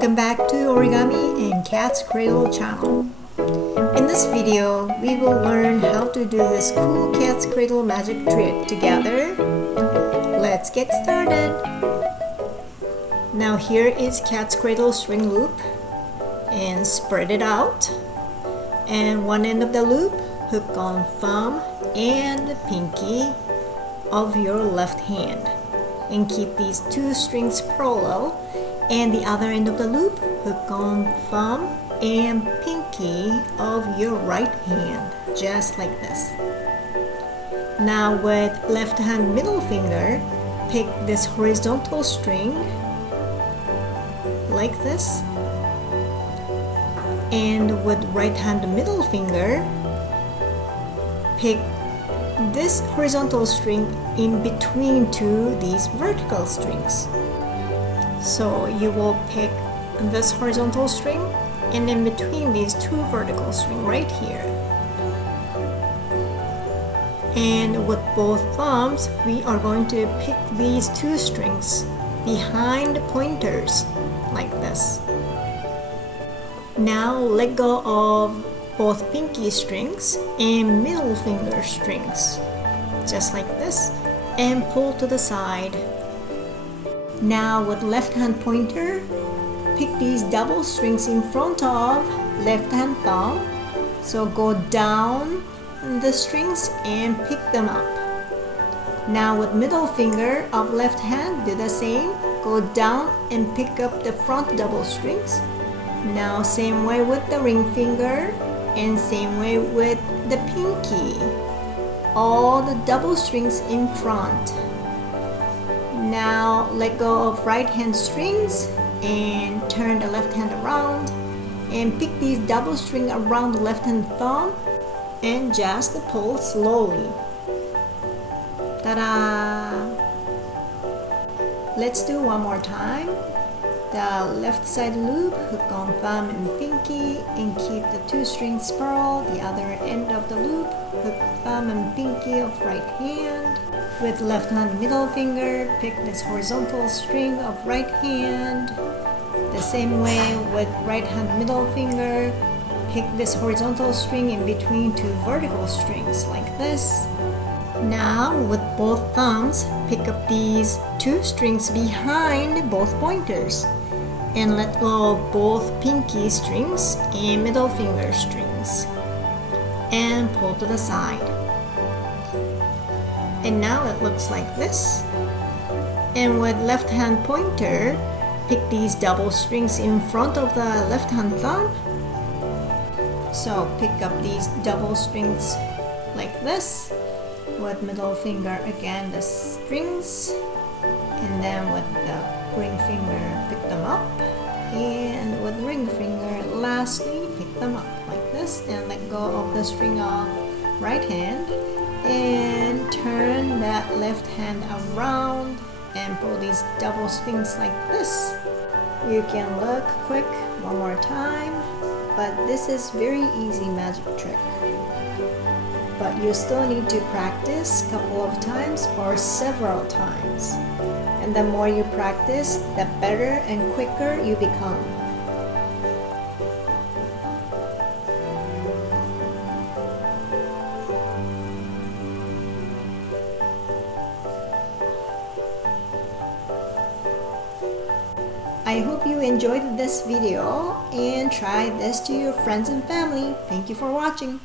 Welcome back to Origami and Cat's Cradle channel. In this video, we will learn how to do this cool cat's cradle magic trick together. Let's get started. Now here is cat's cradle string loop, and spread it out. And one end of the loop, hook on thumb and pinky of your left hand. And keep these two strings parallel, and the other end of the loop, hook on thumb and pinky of your right hand, just like this. Now with left hand middle finger, pick this horizontal string like this, and with right hand middle finger, pick this horizontal string in between these vertical strings. So you will pick this horizontal string and in between these two vertical strings right here. And with both thumbs, we are going to pick these two strings behind the pointers like this. Now let go of both pinky strings and middle finger strings, just like this, and pull to the side. Now with left hand pointer, pick these double strings in front of left hand thumb. So go down the strings and pick them up. Now with middle finger of left hand, do the same. Go down and pick up the front double strings. Now same way with the ring finger and same way with the pinky. All the double strings in front. Now let go of right hand strings and turn the left hand around and pick these double string around the left hand thumb and just pull slowly. Ta-da! Let's do one more time. The left side loop, hook on thumb and pinky, and keep the two strings parallel. The other end of the loop, hook thumb and pinky of right hand. With left hand middle finger, pick this horizontal string of right hand. The same way with right hand middle finger, pick this horizontal string in between two vertical strings like this. Now with both thumbs, pick up these two strings behind both pointers and let go of both pinky strings and middle finger strings and pull to the side. And now it looks like this. And with left hand pointer, pick these double strings in front of the left hand thumb. So pick up these double strings like this. With middle finger again the strings, and then with the ring finger pick them up, and with ring finger lastly pick them up like this, and let go of the string of right hand and turn that left hand around and pull these double strings like this. You can look quick one more time, but this is very easy magic trick. But you still need to practice a couple of times or several times. And the more you practice, the better and quicker you become. I hope you enjoyed this video and try this to your friends and family. Thank you for watching.